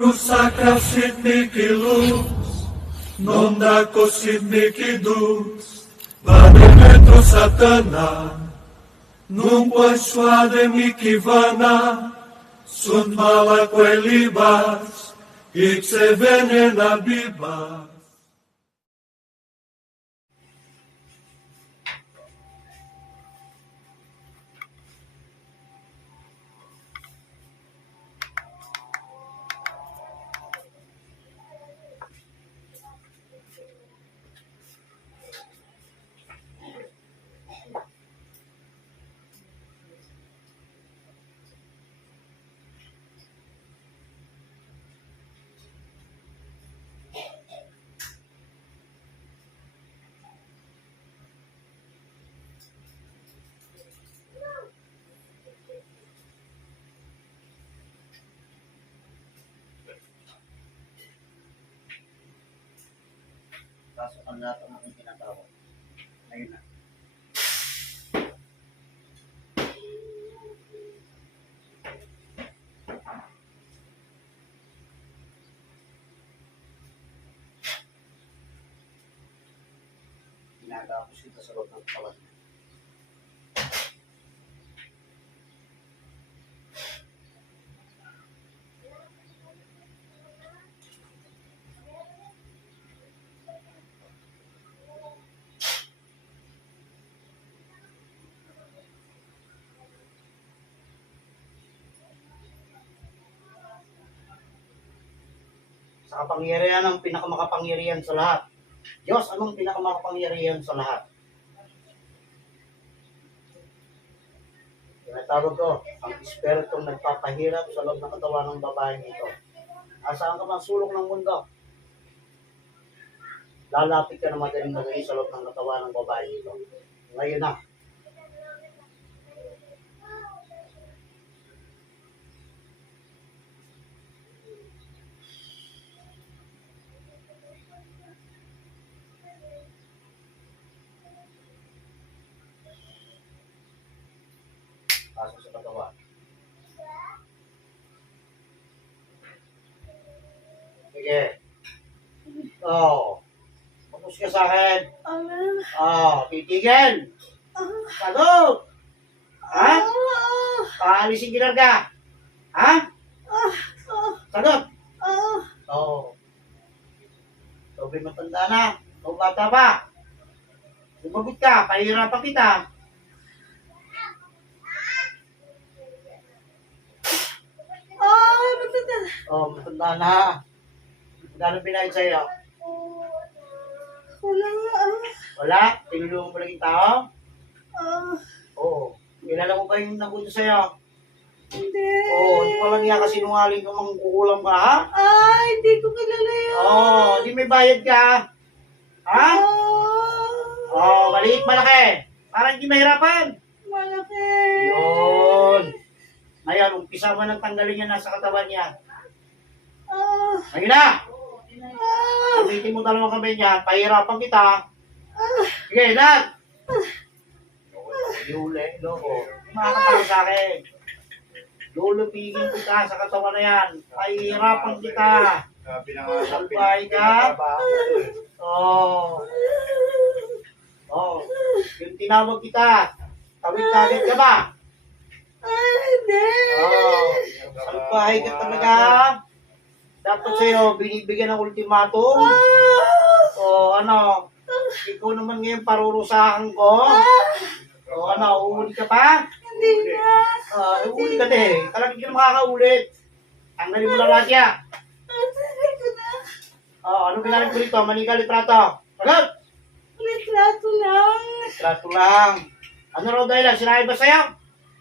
Rusakra sidniki luz, non dako sidniki dus, Bademetro satana, nung pwaswade mikivana, sun malakwe libas, iksevene na bibas. Pasok ang lahat ng aking ginagawa. Ngayon na. Ginagawa ko siya sa loob ng katawan niya. Sa kapangyarihan ng pinakamakapangyarihan sa lahat. Diyos, anong pinakamakapangyarihan sa lahat? Tinatawag ko, ang espiritong nagpapahirap sa loob ng katawan ng babaeng ito. Asaan ka man sulok ng mundo? Lalapit ka na madaling magaling sa loob ng katawan ng babaeng ito. Ngayon na. Pasok sa katawan. Sige. Oh. Tapos ka sa akin. Oh, titigil. Sagot. Ha? Paalisin ka ka. Ha? Sagot. Oh. Sobrang matanda na. O bata pa. Lumagot ka. Pahirapan kita. Oh, matanda na. Magkano pinahid sa'yo? Wala? Tinulungan mo lang yung tao? Oo. Kilala mo ba yung nabuto sa'yo? Hindi. Oo, hindi pa lang yan kasi nungaling ka mangkukulam ka, ha? Hindi ko kilala yun. Oo, hindi may bayad ka. Ha? Oo, maliit, malaki. Para hindi mahirapan. Malaki. Yun. Ngayon, umpisa mo nang tanggalin yan nasa katawan niya. Ngayon na! Gamitin mo dalawang kamay niya, pahirapan kita. Sige, Dad! Huli, loko. Makakatalo sa akin. Lulupigin kita sa katawan na yan. Pahirapan kita. Salbahay ka. Oo. Oo. Yung tinawag kita. Tawid-tawid ka ba? Hindi. Oo. Salbahay ka talaga. Dapat sa'yo, binibigyan ng ultimatum. O ano, ikaw naman ngayon parurusahan ko. O ano, uulit ka pa? Hindi na. Uulit ka din. Talagang hindi ka makakaulit. Tanggalin mo lang lahat yan. Sabi ko na. Anong ginagawa ko rito? Manika litrato. Sagot! Litrato lang. Litrato lang. Ano raw dahilan? Sinabi ba sa'yo?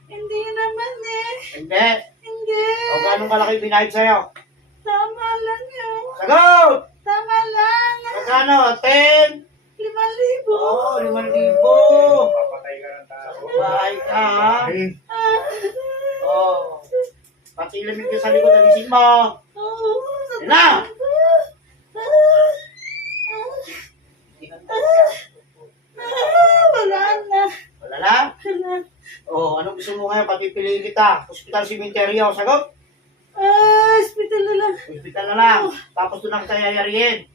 Hindi naman eh. Hindi. Hindi. O gano'ng kalaki binayad sa'yo? Tama lang yun. Sagot! Tama lang. Magkano? 10? 5,000. Oo, 5,000. Papatay ka ng tao. Bahay ka, ha? Oo. Pati ilamig ka sa likod, alisin mo. Yan na! Wala na. Wala na? Wala. Anong gusto mo ngayon? Papipiliin kita. Hospital, simenteryo. Sagot? Hospital na lang. Hospital na lang. Tapos doon ang saya yariin.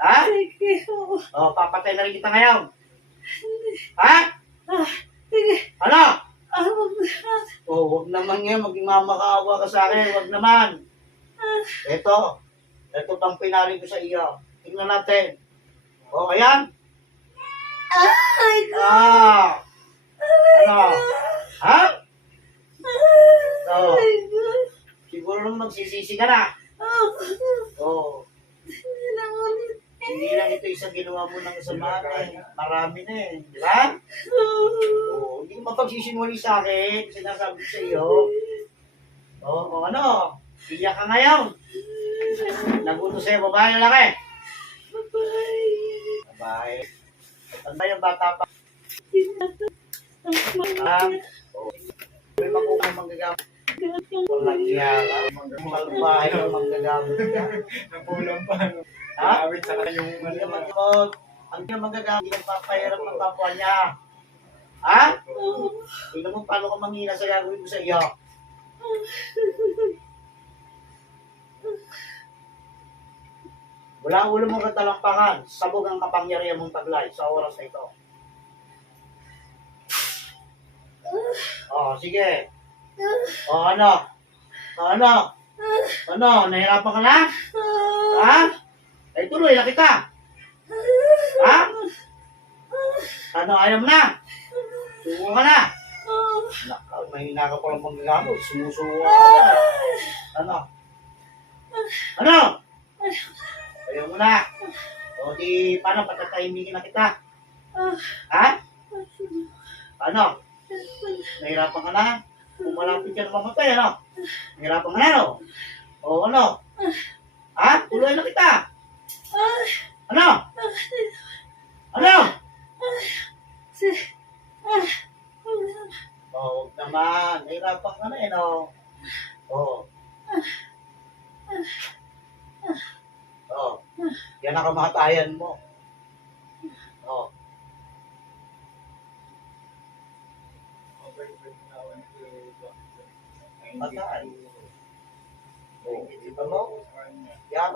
Ha? Sige. Oo. O, papatay na rin kita ngayon. Ha? Sige. Ano? Wag na. Huwag naman yan. Maging mamakaawa ka sa akin. Huwag naman. Ito pang pinarin ko sa iyo. Tingnan natin. O, ayan. Ay, ko. Ano? Ha? Oo. Ay, ko. Siguro naman magsisisi ka na. Oo. Hindi na ulit. Hindi lang ito isang ginawa mo ng kasama eh. Marami na eh. Di ba? Oo. Hindi mo mapagsisinuli sa akin. Sinasabi ko sa iyo. Oo, ano? Iyak ka ngayon. Naguto sa'yo, babae lalaki. Bye. Babae. Ano ba yung bata pa? Oo. May makumang manggagamit. Walang iya ka. Malbahay ang manggagamit ka. Napulang pa. Ha? Awit sa kanyang Hindi naman yun. Ang niya manggagamit ang papahirap ng kapwa niya. Ha? Tingnan mo paano ka manghina sa gagawin ko sa iyo. Wala ang ulo mong katalampakan. Sabog ang kapangyarihan mong taglay sa oras na ito. Sige. Ano? Ano? Ano? Nahirapan ka na? Ha? Ay, tuloy na kita. Ha? Ano? Ayaw mo na? Suko ka na? Nakaw, mahina ka palang manggagamot. Sumusuko ka na. Ano? Ano? Ayaw mo na. O di, paano patatahimingin na kita? Ha? Ano? Nahirapan ka na? Kung malapit ka na mamatay, ano? Nahirapan ka na, no? O ano? Ha? Tuloy na kita. Ano? Ano? Huwag naman. Nahirapan ka na, eh, no? Yan ang kamatayan mo. Matay. Di ba mo? Yan.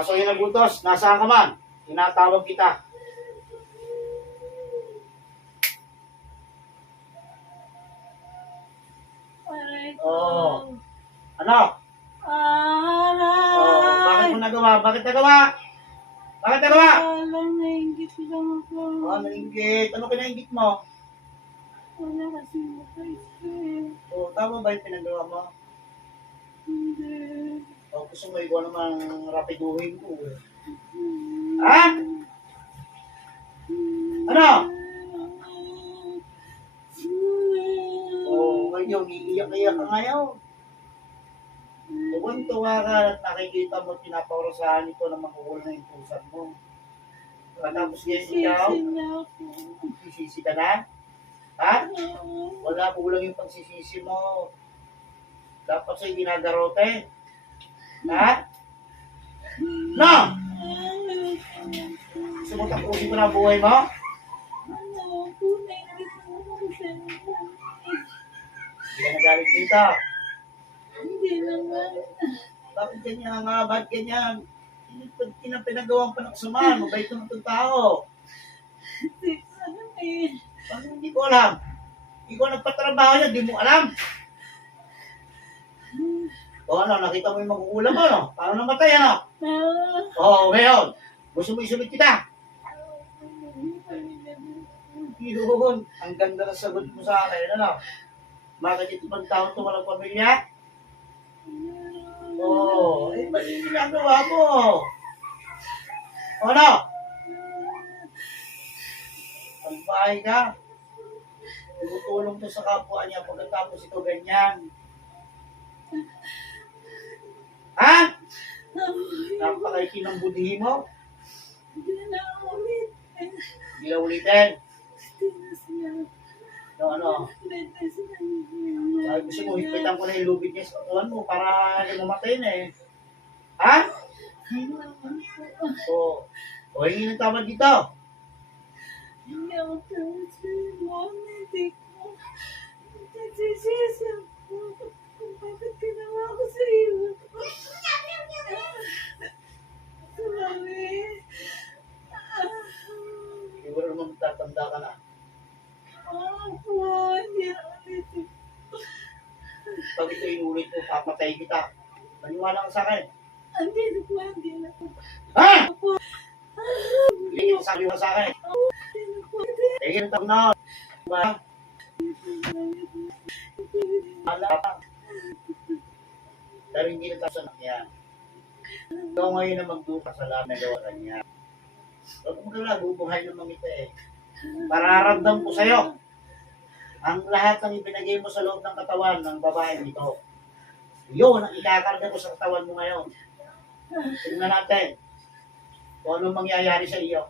So yun nagutos, nasaan ka man? Tinatawag kita. Aray ko. Ano? Aray. Bakit mo nagawa? Bakit nagawa? Bakit nagawa? Alam, nainggit lang ako. Nainggit. Ano kinainggit mo? Wala kasi makaisip. Tama ba yung pinagawa mo? Hindi. Gusto mo ikaw naman rapiduhin ko. Ha? Ano? Ngayon, iiyak-iyak ka ngayon. Tuwan-tuwa ka at nakikita mo pinapaurasahan ito na makukulang na yung pusan mo. Tapos ngayon ikaw, Sisi na ako. sisisi ka na? Ha? Wala kulang yung pagsisisi mo. Dapat sa'yo ginagarote. Ha? No! Gusto mo tapusin ko na ang buhay mo? Hindi ka nagalit dito. Hindi naman. Bakit ganyan nga? Bakit ganyan? Hindi na pinagawang panaksaman. Mabait naman itong tao. Hindi ko alam eh. Paano hindi ko alam? Ikaw nagpatrabaho niya, di mo alam. Ano, nakita mo yung magugulang mo, no? Paano namatay, ano? Ngayon. Gusto mo isulit kita? Yun. Ang ganda ng sagot mo sa akin, ano? Bakit ito bang taon ito walang pamilya? Mali yung ginagawa mo. Ano? Pagbahay ka. Tumutulong to sa kapwa niya pagkatapos ito ganyan. Ha? Napakaiki ng budhi mo? Hindi na ulit. Hindi na ulitin. Tinas niya. Ano? Tinas Sabi gusto mo, higpitan ko na yung lubid niya sa katawan mo para hindi mamatay na eh. Ha? O, hingi ng tawad dito. Hindi ako tawad sa'yo, Mom. Hindi ko. Nagsisisi ako. Kung bakit ginawa ko sa'yo. Mami. Siguro naman tatanda ka na. Opo, hindi na ulit. Pag ito inulit mo, papatay kita. Maniwala ka sa akin. Hindi na po, hindi na po. Ha? Opo. Hindi ka sabi mo sa akin. Hindi na po. Tingin ang na. Diba? Wala ka. Pero hindi na tapos anak niya. Ikaw ngayon na magduka sa lahat na gawa ka niya. Huwag mo kailangan, bubuhay naman ito eh. Pararamdam ko sa'yo ang lahat ng ipinagay mo sa loob ng katawan ng babaeng ito. Yun ang ikakarga mo sa katawan mo ngayon. Tingnan natin kung anong mangyayari sa iyo.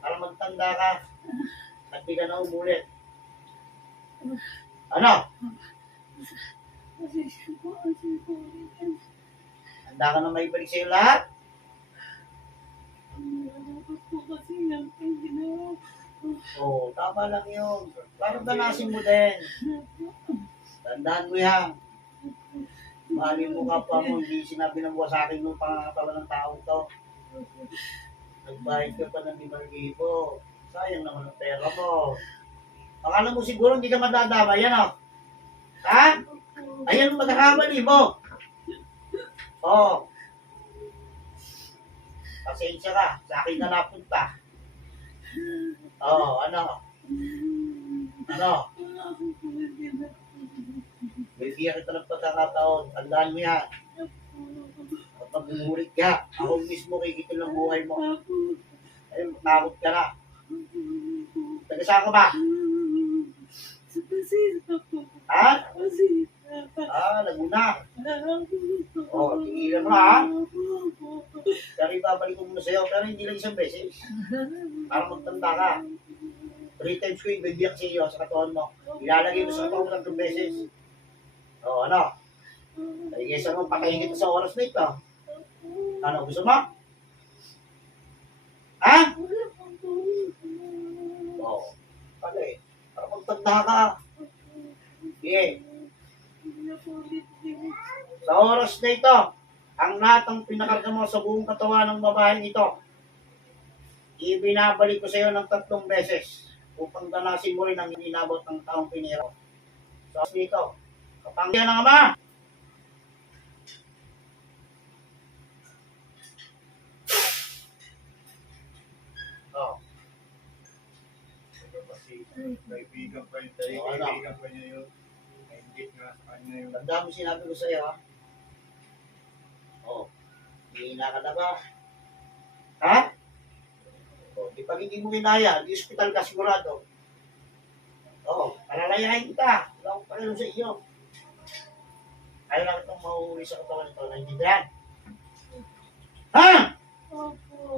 Para magtanda ka at di ka na umulit. Ano? Pasensya po, pasensya po. Handa ka na maibalik sa'yo lahat? Dapat po kasi yung ginawa ko. Oo, tama lang yun. Parang danasin mo din. Tandaan mo yan. Mahalin mo kapwa mo, hindi sinabi ng buwa sa akin nung pangangatawan ng tao to. Nagbayad ka pa ng 5,000. Sayang naman ang pera mo. Akala mo siguro hindi ka madadama, yan o. Ha? Ayan ang magkakamali mo. Oo. Pasensya ka, sa akin na napunta. Oo, ano? Ano? Bibigyan kita ng pagkakataon. Tandaan mo yan. Kapag umulit ka, ako mismo kikitil ng buhay mo. Ay, takot ka na. Taga saan ka ba? Sa pasensya po. Ha? Pasensya pa. Laguna. Oo, tigilan mo ha. Pero ibabalik ko muna sa'yo, pero hindi lang isang beses. Para magtanda ka. 3 times ko yung bibigyan sa iyo sa katawan mo. Ilalagay mo sa katawan mo 3 beses. Oo, ano? Ay, kaysa mo patayin kita sa oras na ito. Ano, gusto mo? Ha? Oo. Pala eh. Para magtanda ka. Sige. Sa oras na ito, ang lahat ng pinakarga mo sa buong katawan ng babaeng ito, ibinabalik ko sa iyo ng 3 beses upang danasin mo rin ang inabot ng taong piniro. So, dito, kapanggihan ng Ama, oh, Kasi kaibigan pa yun tayo, Oo, ano? kaibigan pa niya yun. Nainggit nga sa kanya yun. tanda mo sinabi ko sa iyo, ha? Oh, hihina ka na ba? Ha? Oh, di pag hindi mo kinaya, di hospital ka sigurado. Oh, palalayahin kita. Wala akong pakialam sa iyo. Ayaw lang itong mauwi sa katawan nito. Naintindihan? Ha? Opo.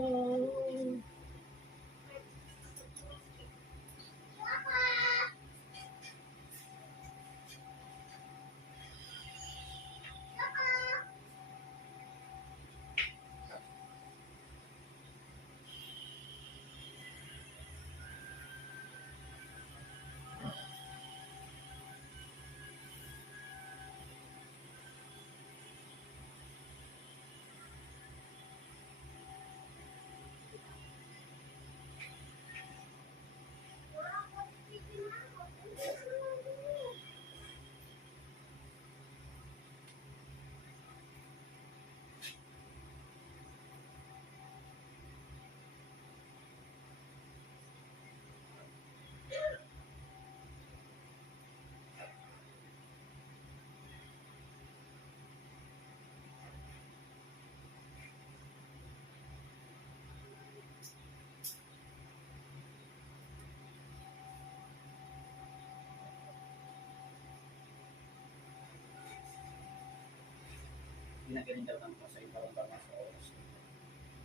Ginagaling daw ng sa ibang mga sa oras.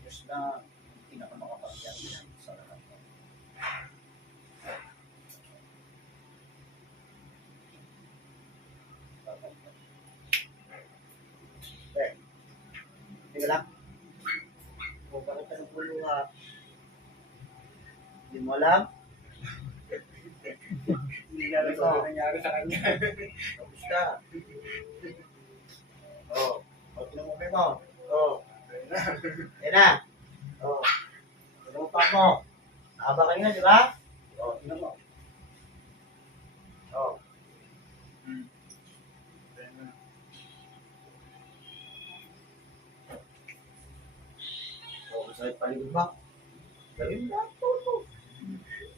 Diyos na pinakamakapangyarihan sa lahat. Okay. Sige lang. Kung bakit ang pulo ha, hindi Hindi mo alam? Hindi na alam kung ano nangyari sa kanya. Kamusta? Oh, tinamumay mo. Oh, yan na. Oh, tinamumpa mo. Haba kayo na, di ba? Oh, tinan mo. Oh, oh, masakit paligid mo. Galing na, toto.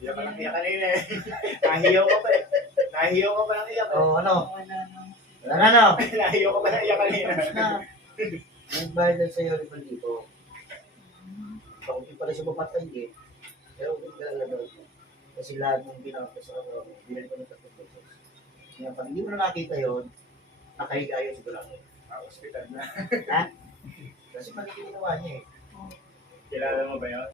Iyak ka ng iyak kanina eh. Nahiyaw ka pa eh. Nahiyaw ka pa ng iyak eh. Oh, ano? Wala na. Wala na, no? Nahiyaw ka pa ng iyak kanina. Tapos na. Nag-bayad lang sa'yo, 5,000. Kakunti pala sa papatay eh. Pero kung talaga daw ito. Kasi lahat ng binangkas sa ano, binali ko ng 3 pesos. Kaya pag hindi mo na nakita yun, nakahiga yun siguro. Hospital na. Ha? Kasi mali yung ginawa niya eh. Kilala mo ba yun?